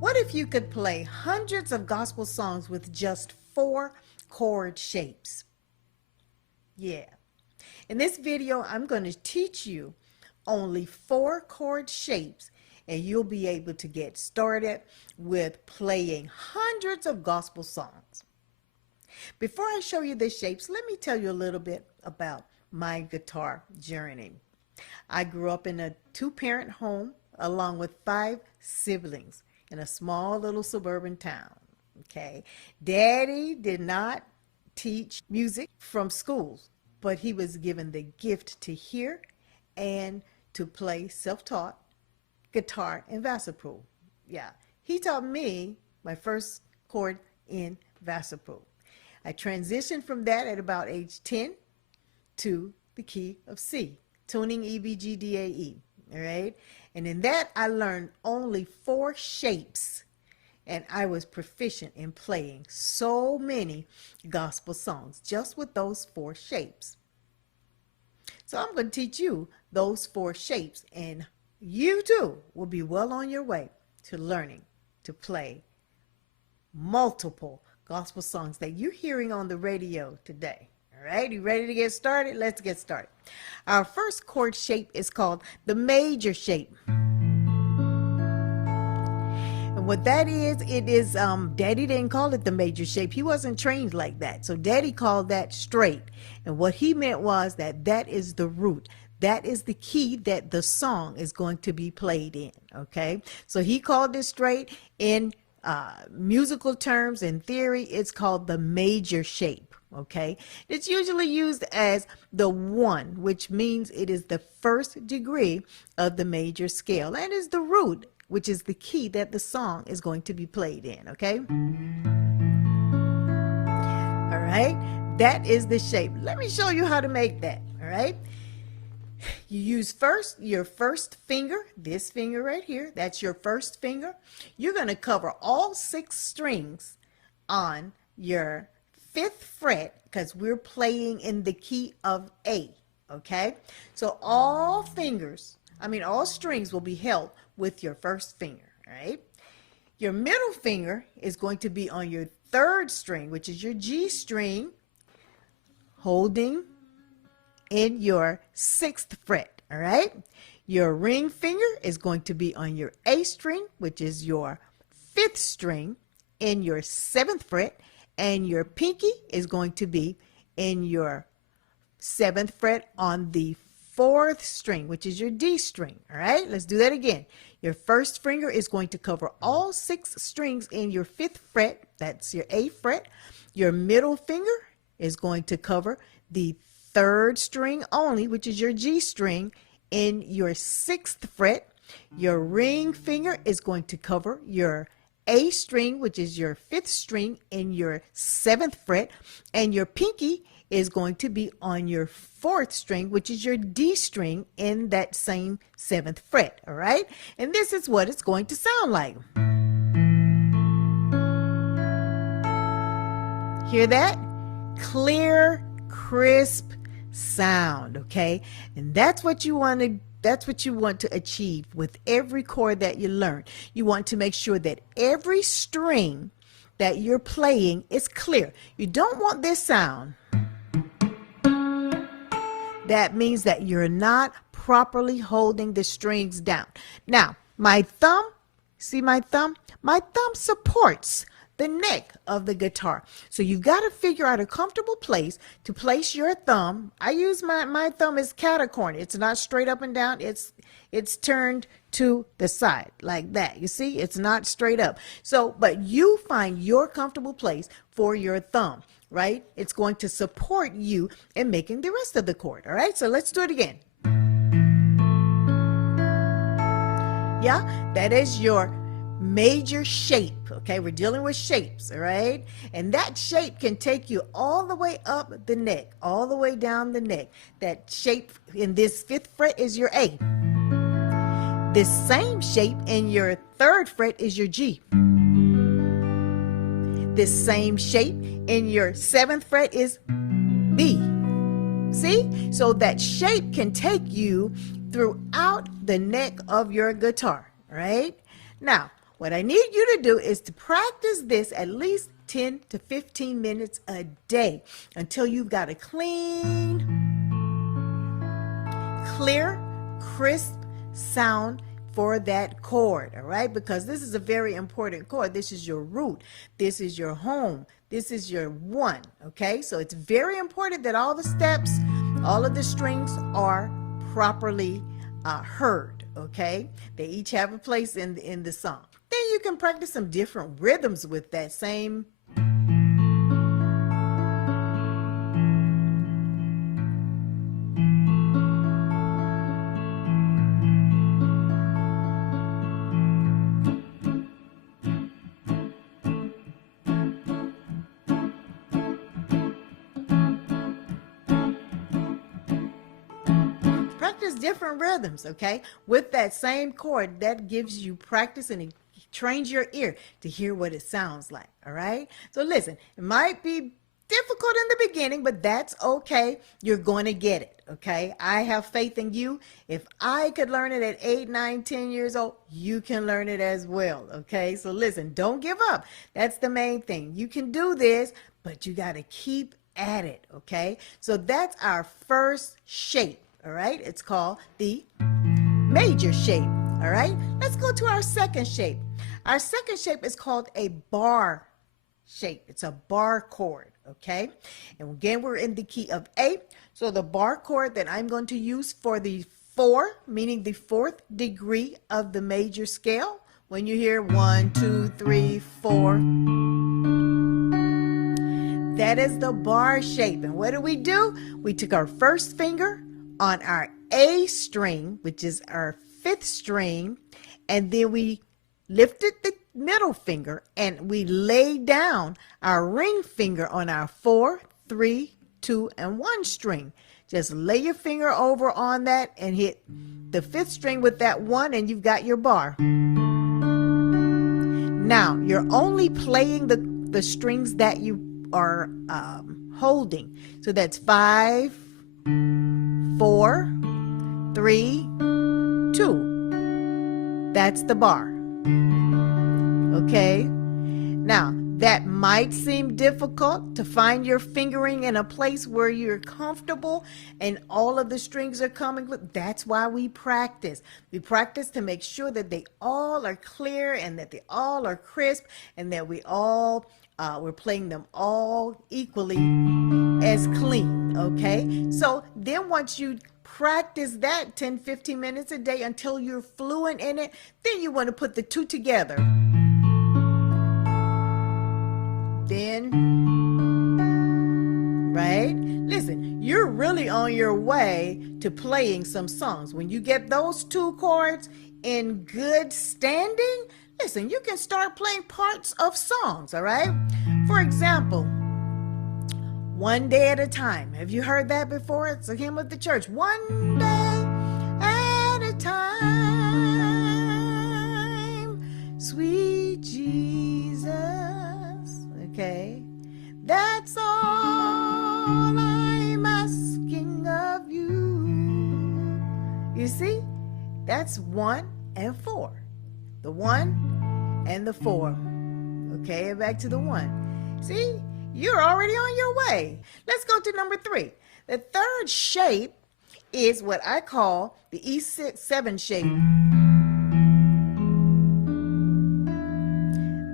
What if you could play hundreds of gospel songs with just 4 chord shapes? Yeah. In this video, I'm going to teach you only 4 chord shapes, and you'll be able to get started with playing hundreds of gospel songs. Before I show you the shapes, let me tell you a little bit about my guitar journey. I grew up in a 2-parent home along with 5 siblings in a small little suburban town. Okay, Daddy did not teach music from school, but he was given the gift to hear and to play self-taught guitar and Vassapro. Yeah, he taught me my first chord in Vassapro. I transitioned from that at about age 10 to the key of C, tuning E, B, G, D, A, E. All right, and in that I learned only 4 shapes, and I was proficient in playing so many gospel songs just with those 4 shapes. So I'm going to teach you those 4 shapes, and you too will be well on your way to learning to play multiple gospel songs that you're hearing on the radio today. All right, you ready to get started? Let's get started. Our first chord shape is called the major shape. And what that is, it is, Daddy didn't call it the major shape. He wasn't trained like that. So Daddy called that straight. And what he meant was that that is the root. That is the key that the song is going to be played in, okay? So he called it straight. In musical terms, in theory, it's called the major shape, okay? It's usually used as the 1, which means it is the first degree of the major scale, and is the root, which is the key that the song is going to be played in, okay? All right, that is the shape. Let me show you how to make that, all right? You use your first finger, this finger right here, that's your first finger. You're going to cover all 6 strings on your 5th fret because we're playing in the key of A, okay? So all strings will be held with your first finger, all right? Your middle finger is going to be on your 3rd string, which is your G string, holding in your 6th fret, all right? Your ring finger is going to be on your A string, which is your 5th string, in your 7th fret, and your pinky is going to be in your 7th fret on the 4th string, which is your D string, all right? Let's do that again. Your first finger is going to cover all 6 strings in your 5th fret, that's your A fret. Your middle finger is going to cover the 3rd string only, which is your G string, in your 6th fret. Your ring finger is going to cover your A string, which is your 5th string, in your 7th fret, and your pinky is going to be on your 4th string, which is your D string, in that same 7th fret, all right? And this is what it's going to sound like. Hear that? Clear, crisp sound, okay? And that's what you want to achieve with every chord that you learn. You want to make sure that every string that you're playing is clear. You don't want this sound. That means that you're not properly holding the strings down. Now, my thumb, see my thumb? My thumb supports the neck of the guitar. So you've got to figure out a comfortable place to place your thumb. I use my thumb is catacorn. It's not straight up and down. It's turned to the side like that. You see, it's not straight up. So, but you find your comfortable place for your thumb, right? It's going to support you in making the rest of the chord. All right, so let's do it again. Yeah, that is your major shape. Okay, we're dealing with shapes, all right? And that shape can take you all the way up the neck, all the way down the neck. That shape in this 5th fret is your A. This same shape in your 3rd fret is your G. This same shape in your 7th fret is B. See? So that shape can take you throughout the neck of your guitar, right? Now, what I need you to do is to practice this at least 10 to 15 minutes a day until you've got a clean, clear, crisp sound for that chord, all right? Because this is a very important chord. This is your root. This is your home. This is your one, okay? So it's very important that all the steps, all of the strings are properly heard, okay? They each have a place in the song. Then you can practice some different rhythms with that same different rhythms, okay, with that same chord. That gives you practice and it trains your ear to hear what it sounds like, all right? So listen, it might be difficult in the beginning, but that's okay. You're going to get it, okay? I have faith in you. If I could learn it at 8, 9, 10 years old, you can learn it as well, okay? So listen, don't give up. That's the main thing. You can do this, but you got to keep at it, okay? So that's our first shape. All right, it's called the major shape. All right, let's go to our second shape. Our second shape is called a bar shape. It's a bar chord, okay? And again, we're in the key of A. So the bar chord that I'm going to use for the 4, meaning the 4th degree of the major scale, when you hear 1, 2, 3, 4, that is the bar shape. And what do? We took our first finger on our A string, which is our 5th string, and then we lifted the middle finger and we laid down our ring finger on our 4, 3, 2, and 1 string. Just lay your finger over on that and hit the 5th string with that 1 and you've got your bar. Now, you're only playing the strings that you are holding. So that's 5, 4, 3, 2. That's the bar. Okay? Now, that might seem difficult to find your fingering in a place where you're comfortable and all of the strings are coming with. That's why we practice. We practice to make sure that they all are clear and that they all are crisp and that we're playing them all equally as clean, okay? So then once you practice that 10-15 minutes a day until you're fluent in it, then you want to put the two together. Then, right? Listen, you're really on your way to playing some songs. When you get those 2 chords in good standing, listen, you can start playing parts of songs, all right? For example, One Day at a Time. Have you heard that before? It's a hymn of the church. One day at a time, sweet Jesus. Okay, that's all I'm asking of you. You see, that's 1 and 4. The 1 and the 4. Okay, back to the 1. See, you're already on your way. Let's go to number 3. The third shape is what I call the E7 shape.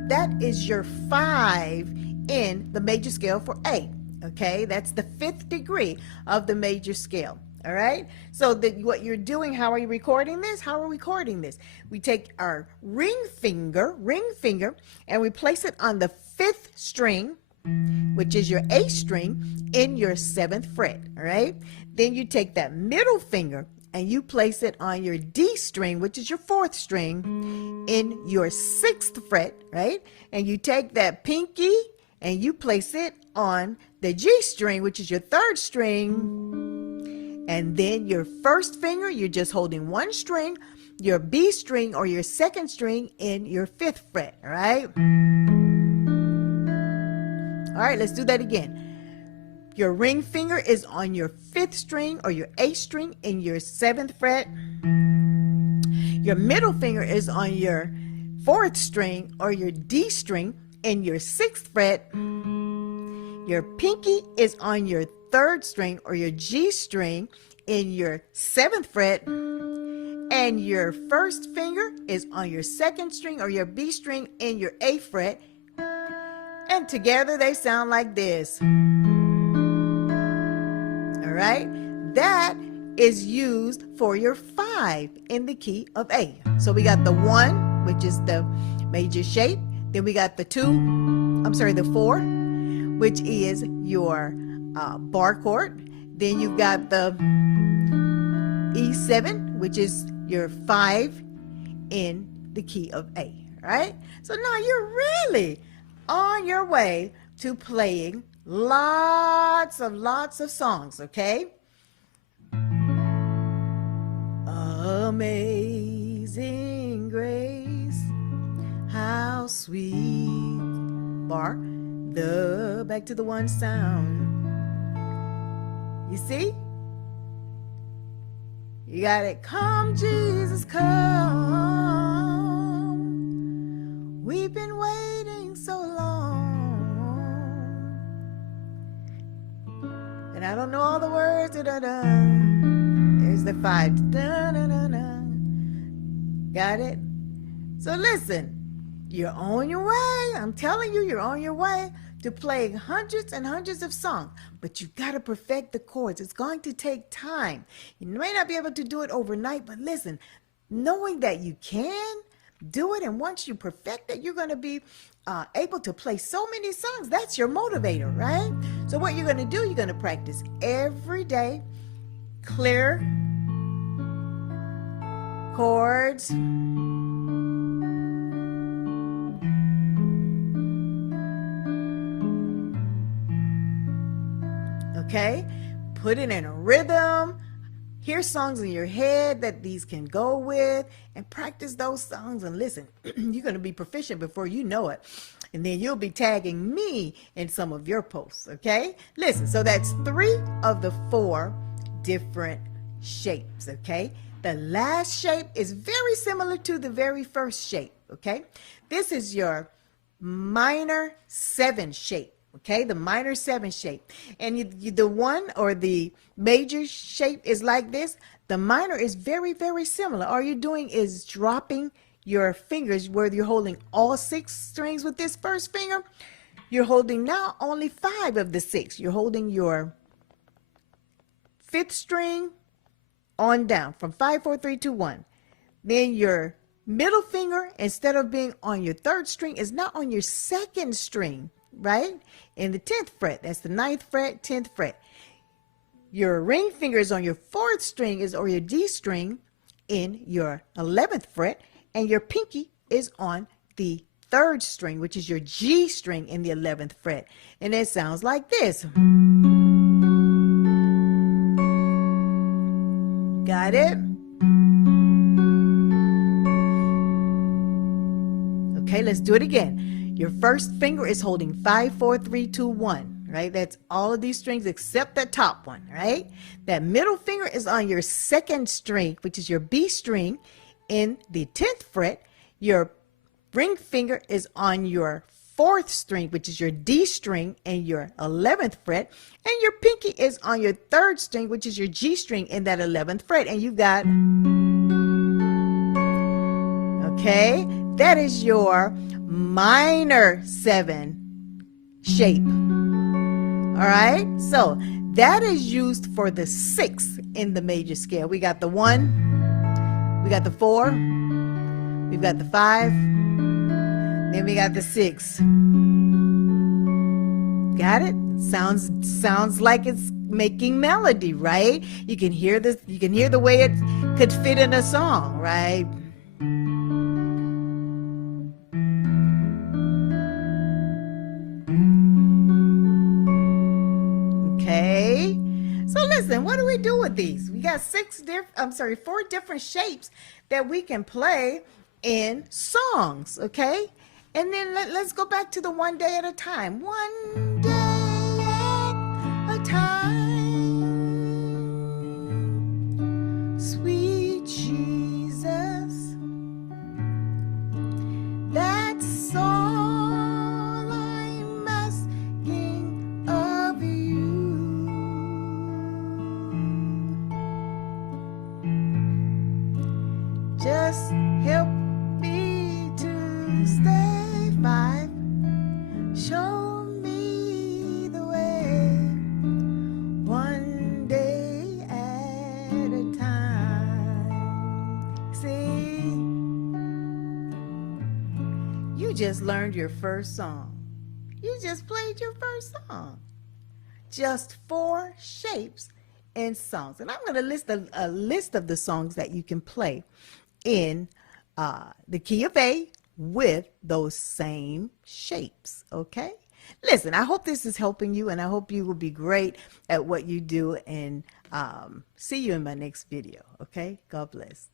That is your 5 in the major scale for A. Okay, that's the 5th degree of the major scale. All right, so what you're doing, how are you recording this? How are we recording this? We take our ring finger, and we place it on the 5th string, which is your A string, in your 7th fret. All right, then you take that middle finger and you place it on your D string, which is your 4th string, in your 6th fret, right? And you take that pinky and you place it on the G string, which is your 3rd string. And then your first finger, you're just holding 1 string, your B string or your 2nd string in your 5th fret, all right? All right, let's do that again. Your ring finger is on your 5th string or your A string in your 7th fret. Your middle finger is on your fourth string or your D string in your sixth fret. Your pinky is on your third string or your G string in your seventh fret. And your first finger is on your second string or your B string in your eighth fret. And together they sound like this. All right? That is used for your 5 in the key of A. So we got the 1, which is the major shape. Then we got the 4, which is your bar chord. Then you've got the E7, which is your 5 in the key of A, right? So now you're really on your way to playing lots of songs, okay? Amazing grace, how sweet, bar, the, back to the 1 sound. You see? You got it. Come, Jesus, come. We've been waiting so long. And I don't know all the words. Da-da-da. There's the 5. Da-da-da-da. Got it? So listen, you're on your way. I'm telling you, you're on your way to playing hundreds and hundreds of songs, but you got to perfect the chords. It's going to take time. You may not be able to do it overnight, but listen, knowing that you can do it, and once you perfect it, you're going to be able to play so many songs. That's your motivator, right? So what you're going to do, you're going to practice every day, clear chords, okay? Put it in a rhythm. Hear songs in your head that these can go with, and practice those songs. And listen, you're going to be proficient before you know it. And then you'll be tagging me in some of your posts, okay? Listen, so that's 3 of the 4 different shapes, okay? The last shape is very similar to the very first shape, okay? This is your minor 7 shape. Okay, the minor 7 shape. And the 1 or the major shape is like this. The minor is very, very similar. All you're doing is dropping your fingers where you're holding all 6 strings with this first finger. You're holding now only 5 of the 6. You're holding your 5th string on down from 5, 4, 3, 2, 1. Then your middle finger, instead of being on your 3rd string, is now on your 2nd string, right? In the 10th fret. That's the 9th fret, 10th fret. Your ring finger is on your 4th string or your D string in your 11th fret, and your pinky is on the 3rd string, which is your G string in the 11th fret. And it sounds like this. Got it? Okay, let's do it again. Your first finger is holding 5, 4, 3, 2, 1, right? That's all of these strings except that top one, right? That middle finger is on your 2nd string, which is your B string in the 10th fret. Your ring finger is on your 4th string, which is your D string in your 11th fret. And your pinky is on your 3rd string, which is your G string in that 11th fret. And you've got, okay, that is your minor 7 shape. All right, so that is used for the 6th in the major scale. We got the 1, we got the 4, we've got the 5, then we got the 6. Got it? Sounds like it's making melody, right? You can hear this, you can hear the way it could fit in a song, right? Okay, so listen, what do we do with these? We got 4 different shapes that we can play in songs, okay? And then let's go back to the one day at a time. One day at a time, sweet Jesus. Just help me to stay 5. Show me the way, one day at a time. See, you just learned your first song. You just played your first song. Just 4 shapes and songs. And I'm going to list a list of the songs that you can play in the key of A with those same shapes, okay? Listen, I hope this is helping you, and I hope you will be great at what you do, and see you in my next video, okay? God bless.